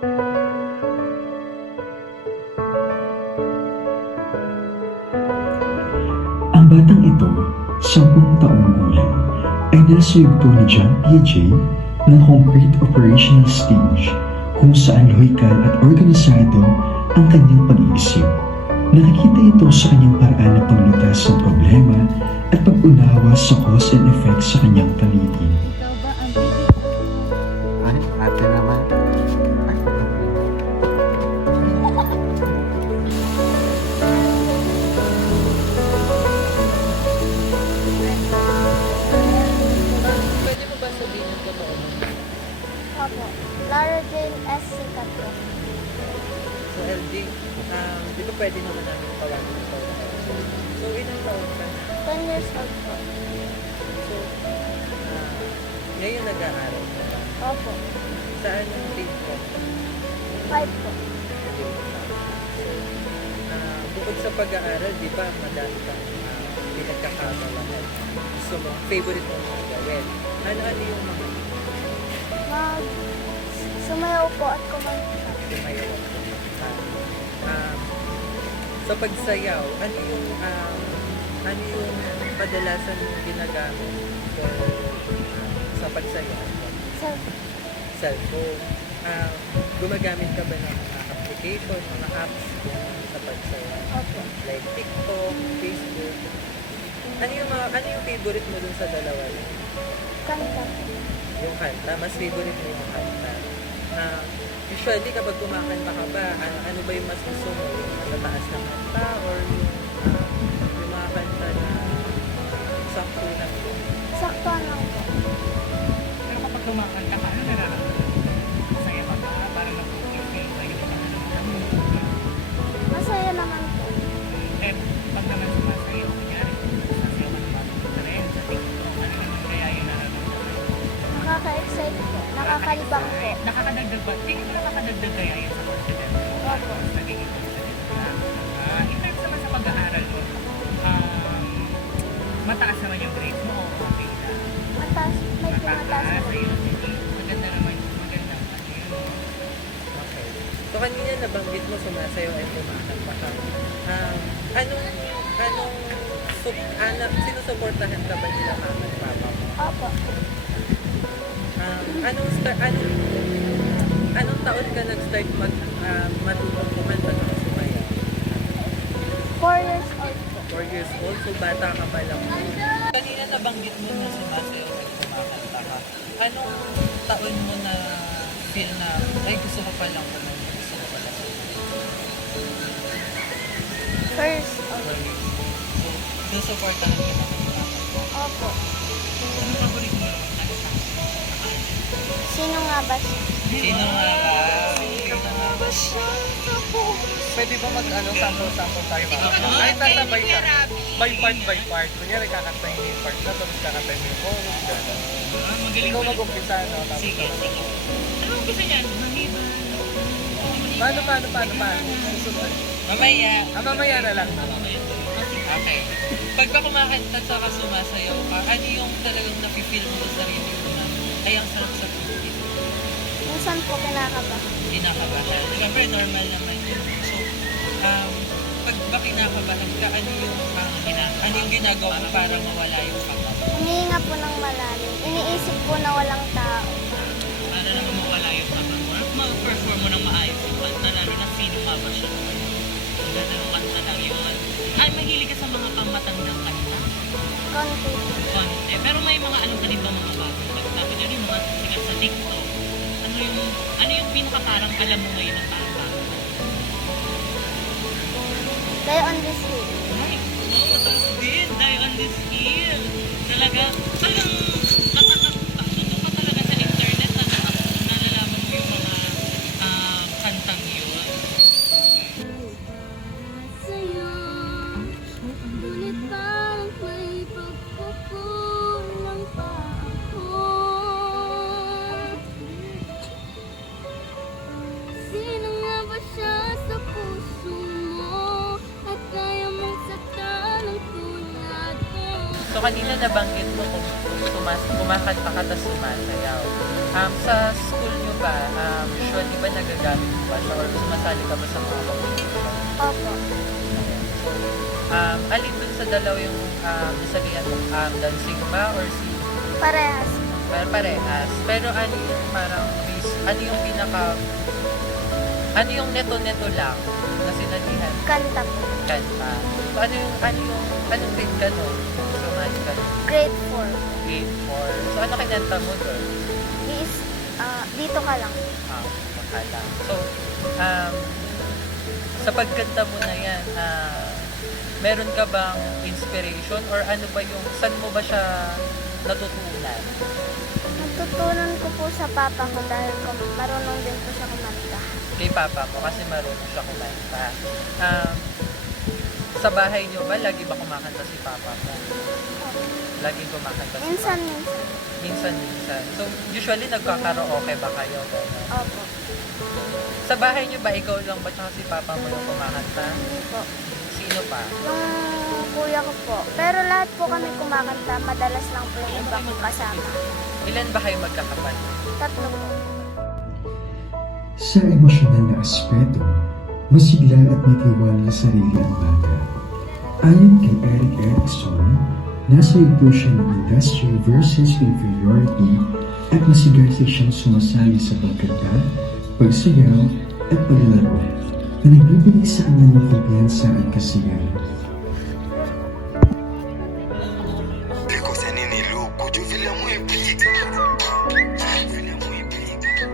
Ang batang ito, 10 taong gulang, ay nasa yugto ni John Piaget ng Concrete Operational Stage, kung saan lohikal at organisado ang kanyang pag-iisip. Nakikita ito sa kanyang paraan ng paglutas ng problema at pag-unawa sa cause and effect sa kanyang paligid. Ikaw ba ang baby? Ay, ate naman. Ay, Pwede mo ba sabihin yung totoo mo? Opo. Lara Jane S. Sicato. So LD, di ba pwede naman namin tawagin ito? So ilang taon ka na? 10 years old po. So, ngayon nag-aaral ka ba? Opo. Saan yung take ko? 5 po. Bukod sa pag-aaral, di ba madami kang pinagkakabalahan? Gusto mo, favorite mo mga gawin. Ano yung mga Mag sumayaw po at kumanta. sumayaw? Sa pagsayaw, ano yung kadalasan mong ginagamit for, sa pagsayaw? Self. Cellphone. Gumagamit ka ba ng mga application, mga apps sa pagsayaw? Opo. Like TikTok, Facebook? Ano yung favorite mo dun sa dalawa yun? Kanta po. Yung kanta, mas favorite mo yung kanta. Usually kapag kumakanta ka ba, ano ba yung mas gusto mo? Yung matataas na kanta or yung mga kanta na sakto lang? Saktuan lang po. Pero kapag kumakanta ka, ano nararamdaman mo? Masaya ka ba? Parang nag-fulfill ba yung ano? Masaya naman po. Eh, pag naman sumasayaw, kunyari, sumasayaw ka naman sa rin, sa TikTok, ano naman kaya yung nararamdaman mo? Nakaka-excite po. Nakakalibang po. Nakakadagdag ba? Tingin mo nakakadagdag kaya yun sa confidence mo? Opo. Mas nagiging confident ka. In terms naman sa pag-aaral mo, mataas naman yung grades mo o okay na? Mataas. May tumataas Mataas, po. ayun. Maganda naman, magandang ano yun. Okay. So kanina nabanggit mo sumasayaw at kumakanta ka. Sinusuportahan ka ba nila mama at papa mo? Opo. Anong taon ka nag-start matutong kumanta at sumayaw? 4 years old po. 4 years old, so bata ka pa lang. Kanina nabanggit mo na sumasayaw at kumakanta ka. Anong taon mo na feel na, ay gusto ko palang kumanta, gusto ko palang First old. 4 years old. So, sinusuportahan ka na ng kumakanta. Opo. Ano paborito mo naman? Ano sa Sino nga ba siya? Sino nga ba? Pwede ba sample tayo mga? Ay, tasabay ka. By part. Kunyari kakantay mo yung part na, tapos kakantay mo yung chorus, gano'n. Magaling Ikaw ba? mag-umpisa, no? Tapos Sige. Ano ang gusto niyan? Maniba? Paano? Susunod. Mamaya na lang. Okay. Pag ba kumakanta at saka sumasayaw ka, ano yung talagang nafe-feel mo sa sarili mo na, ay ang sarap sa puso? Minsan po kinakabahan. Kinakabahan. Siyempre, normal naman yun. So, pag ba kinakabahan ka, ano yung ginagawa mo para mawala yung kaba? Humihinga po ng malalim. Iniisip po na walang tao. Para naman mawala yung kaba mo. Mag-perform mo ng maayos yung kanta, lalo na sino nga ba siya naman. Ang ganda ng kanta lang yun. Ay, mahilig ka sa mga pamatandang kanta. Konti. Konti. Pero may mga anong ganito mga bagong kanta. Kunyari yung mga sikat sa TikTok. Ano yung pinaka parang alam mo ngayon na parang bago? Die on this hill. Ay, mataas din. Die on this hill. Talagang natuto ka talaga sa internet na nalalaman mo yung mga kantang yun. Sa'yo, ngunit parang may pagkukulang pa ako. Sino nga ba siya sa puso mo at kaya mong saktan ang tulad ko? So, kanina nabanggit mo kung kumakanta ka tapos sumasayaw. Sa school nyo ba, usually ba nagagamit mo ba siya or sumasali ka ba sa mga competition? Opo. So, alin dun sa dalaw yung nasalihan mo? Dancing ba or singing? Parehas. Parehas. Pero ano yung parang, ano yung ano yung neto-neto lang na sinalihan? Kanta po. Kanta. So, anong grade ka no? Sumali ka no? Grade 4. Grade 4. So, ano kinanta mo doon? Dito ka lang. Makala. So, sa pagkanta mo na yan, meron ka bang inspiration or ano ba yung, saan mo ba siya natutunan? Natutunan ko po sa papa ko dahil marunong din po siya kumanta. Kay papa mo kasi marunong siya kumanta. Sa bahay niyo ba, lagi ba kumakanta si papa mo? Lagi kumakanta si Minsan, papa? minsan. Minsan. So, usually nagkakaraoke ba kayo? Opo. Sa bahay niyo ba, ikaw lang ba tsaka si papa mo yung kumakanta? Hindi po. Sino pa? Yung kuya ko po. Pero lahat po kami kumakanta. Madalas lang po yung iba kong kasama. Ilan ba kayo magkakapatid? 3 po. Sa emosyonal na aspeto, masigla at may tiwala sa sarili ang bata. Ayon kay Eric Erickson, nasa ito siya ng industry versus inferiority at masigasig siyang sumasali sa pagkanta, pagsayaw at paglalaro na nagbibigay sa kanya ng kumpiyansa at kasiyahan. Kosa nini luku juu vile muipiga vile muipiga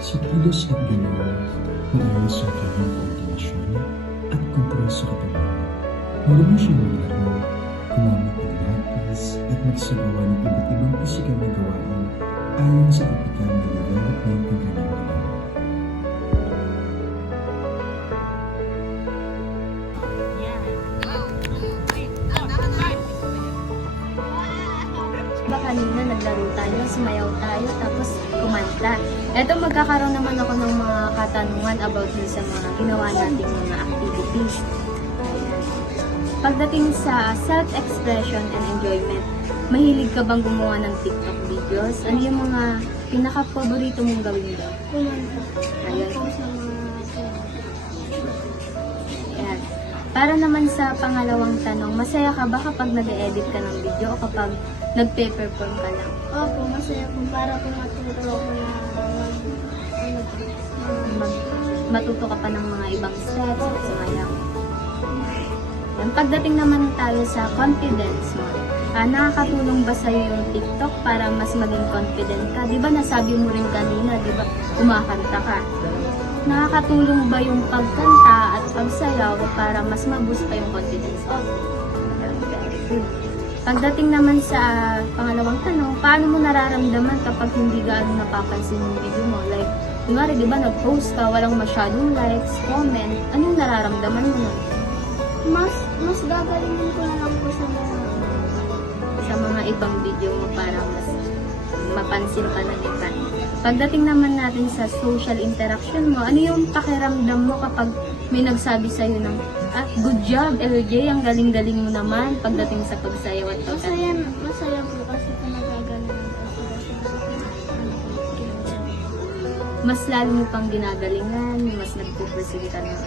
Sa kilos at galaw, maayos ang kanyang koordinasyon at kontrol sa katawan. Marunong siyang maglaro, gumamit ng lapis at magsagawa ng iba't ibang pisikal na gawain ayon sa tipikal na development ng kanyang galaw. Diba kanina naglaro tayo, sumayaw tayo, tapos kumanta. Eto magkakaroon naman ako ng mga katanungan about dun sa mga ginawa nating mga activities. Ayan. Pagdating sa self-expression and enjoyment, mahilig ka bang gumawa ng TikTok videos? Ano yung mga pinaka-paborito mong gawin daw? Kumanta. Ayan. Po sa mga Ayan. Para naman sa pangalawang tanong, masaya ka ba kapag nag-edit ka ng video o kapag nagpe-perform ka lang? Opo, masaya po para po matuto ako na Matuto ka pa ng mga ibang steps at sumayaw. Yan. Pagdating naman tayo sa confidence mo, nakakatulong ba sa'yo yung TikTok para mas maging confident ka? Di ba nasabi mo rin kanina, di ba, kumakanta ka? Nakakatulong ba yung pagkanta at pagsayaw para mas ma-boost pa yung confidence mo? Very good. Pagdating naman sa pangalawang tanong, paano mo nararamdaman kapag hindi gaano napapansin yung video mo? Like, kunwari, di ba, nag-post ka, walang masyadong likes, comment, ano yung nararamdaman mo nun? mas gagalingin ko na lang po Sa mga ibang video mo para mas mapansin ka ng iba. Pagdating naman natin sa social interaction mo, ano yung pakiramdam mo kapag may nagsabi sa'yo ng good job, LJ, ang galing-galing mo naman pagdating sa pagsayaw at pagkanta? Masaya po kasi po nagagalingan ko sila Mas lalo mo pang ginagalingan, mas nagpupursige ka ng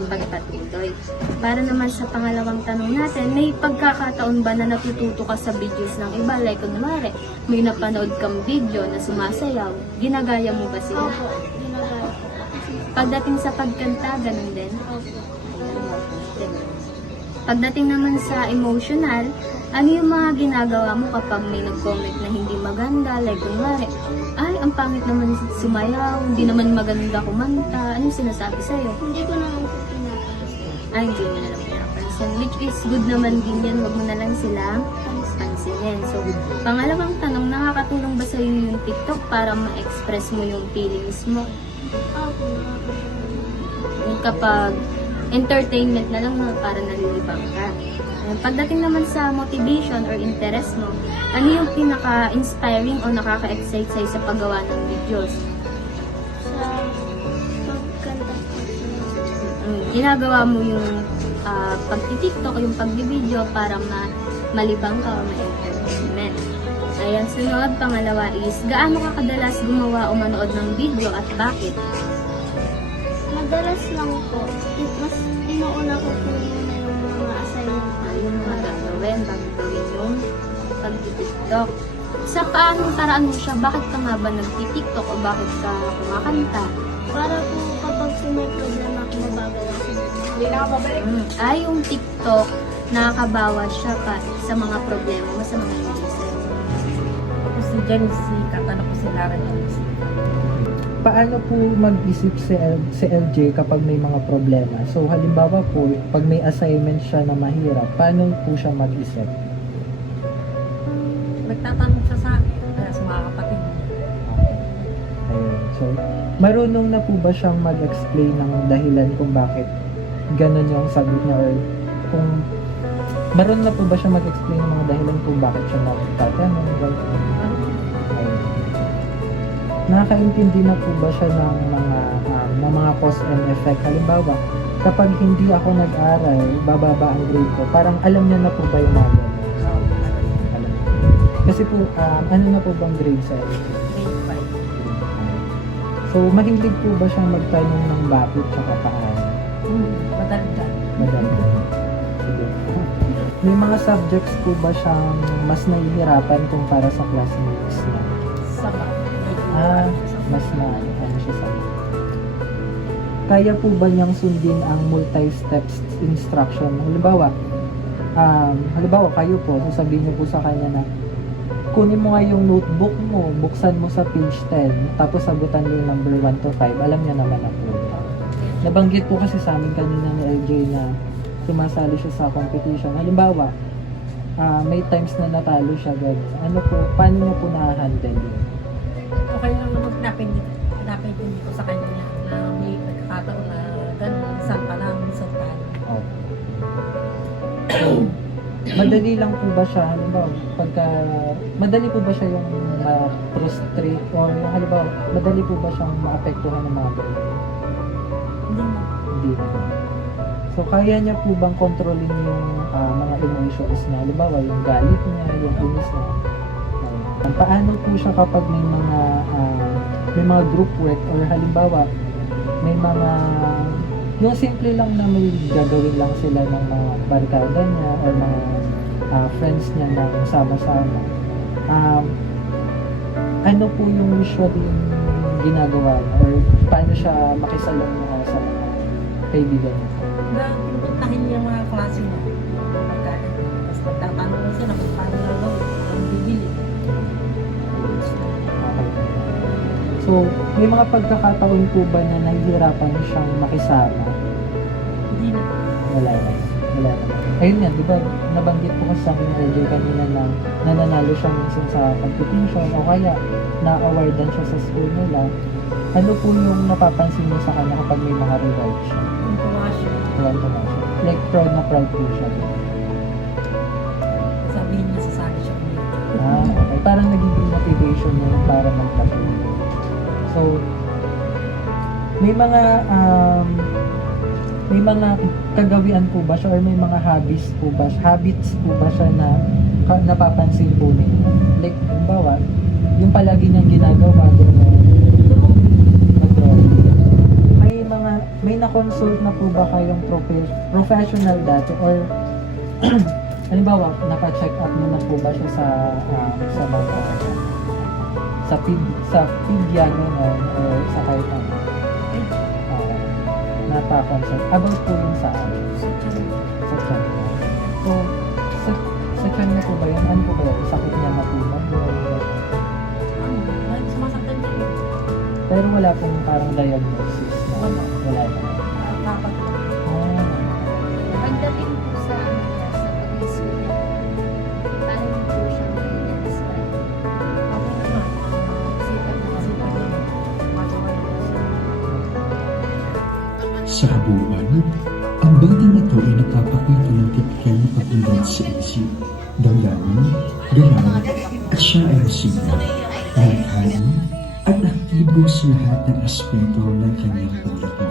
pagpatuloy. Para naman sa pangalawang tanong natin, may pagkakataon ba na natututo ka sa videos ng iba? Like, kunwari, may napanood kang video na sumasayaw, ginagaya mo ba sila? Opo, ginagaya ko. Pagdating sa pagkanta, ganun din? Opo. Pagdating naman sa emotional, ano yung mga ginagawa mo kapag may nag-comment na hindi maganda? Like, kunwari, ay, ang pangit naman sumayaw, hindi naman maganda kumanta. Ano yung sinasabi sa'yo? Hindi ko naman po pinapansin. Ay, hindi mo na lang pinapansin. Which is good naman din yan. Huwag mo na lang silang pansinin. So, pangalawang tanong, nakakatulong ba sa'yo yung TikTok para ma-express mo yung feelings mo? Opo, Kapag entertainment na lang para nalilibang ka. Pagdating naman sa motivation or interest mo, ano yung pinaka-inspiring o nakaka-excite sa'yo sa paggawa ng videos? sa pagkanta po. Ginagawa mo yung pag-tiktok, yung pag-video para malibang ka o ma-entertainment. Ayan, sunod, pangalawa is, gaano ka kadalas gumawa o manood ng video at bakit? Madalas lang po. Mas inuuna ko po muna yung mga assignment ko. Yung mga gagawin bago gawin yung pag-tiktok. Sa paanong paraan mo siya, bakit ka nga ba nag-tiktok o bakit ka kumakanta? Para po kapag po may problema ako, mabagal ako. Yung TikTok, nakakabawas siya pa sa mga problema mo, sa mga iniisip. Ako si Janice, katano ko si Lara Janice. Paano po mag-isip si LJ kapag may mga problema? So halimbawa po, pag may assignment siya na mahirap, paano po siya mag-isip? Nagtatanong siya sa akin, kaya sa mga kapatid niya. Ayun. So, marunong na po ba siyang mag-explain ng dahilan kung bakit ganun yung sagot niya, or kung marunong na po ba siya mag-explain ng mga dahilan kung bakit siya nagtatanong? Ayun. Nakakaintindi na po ba siya ng mga cause and effect? Halimbawa, kapag hindi ako nag-aral, bababa ang grade ko, parang alam niya na po ba yung mga ganun? Alam. Kasi po, ano na po bang grade sa LJ? Grade 5. So, mahilig po ba siyang magtanong ng bakit tsaka paano? Madagdag. Madami. Sige. May mga subjects po ba siyang mas nahihirapan kumpara sa classmates niya? Sama. Mas ano siya sa kaya po ba niyang sundin ang multi-steps instruction? Halimbawa kayo po, sasabihin niyo po sa kanya na kunin mo nga yung notebook mo, buksan mo sa page 10, tapos sagutan mo yung number 1 to 5, alam niya naman na po. Nabanggit po kasi sa amin kanina ni LJ na sumasali siya sa competition. Halimbawa, may times na natalo siya, ganun. Ano po, paano niya po na-handle yun? Okay lang naman pinapintindi ko sa kanya na may pagkakataon na ganun, minsan pa lang, minsan pa lang. Oh. So, madali lang po ba siya, halimbawa, madali po ba siya yung ma-frustrate, or yung halimbawa, madali po ba siyang maapektuhan ng mga ganun? Hindi na. Hindi naman. So, kaya niya po bang kontrolin yung mga emotions niya? Halimbawa, yung galit niya, yung inis niya. Paano po siya kapag may mga group work, or halimbawa, may mga, yung simple lang na may gagawin lang sila ng mga barkada niya or mga friends niya na sama-sama. Ano po yung usually ginagawa niya, or paano siya makisalong sa mga kaibigan niya? Pinupuntahin niya mga klase niya. Tapos pagtatanong ko sila kung paano na daw ang bibili. Okay. So, may mga pagkakataon po ba na nahihirapan siyang makisama? Hindi na. Wala na. Ayun nga, di ba, nabanggit po kasi sa akin LJ kanina na nananalo siya minsan sa competition o kaya na-awardan siya sa school nila. Ano po yung napapansin niyo sa kanya kapag may mga reward siya? Yung tuwa siya. Tuwan-tuwa siya. Like, proud na proud po siya. Sabihin niya sa sana siya ulit. Okay. Parang nagiging motivation niya yun para magpatuloy. So, may mga kagawian po ba siya, or may mga habits po ba siya na napapansin po ninyo? Like, halimbawa, yung palagi niyang ginagawa mag-drawing. May na-consult na po ba kayong professional dati, or halimbawa, naka-check up na po ba siya sa pedya gano'n, or sa kahit ano? Napa-consult. About po yun sa tiyan. So, sa tiyan niya po ba yun? Ano po ba yun? Sakit niya na po ba? Sumasaktan niya. Pero wala pong parang diagnosis na wala na. Dapat Pagdating po sa pag-isip niya, paano po siya may-describe? ako naman. Sikat na kasi pag magawa niya siya. Sa kabuuan, ang batang ito ay nagpapakita ng tipikal na pagdating sa isip, damdamin, galaw, at siya ay masina, malikhain, at aktibo sa lahat ng aspeto ng kanyang paglaki.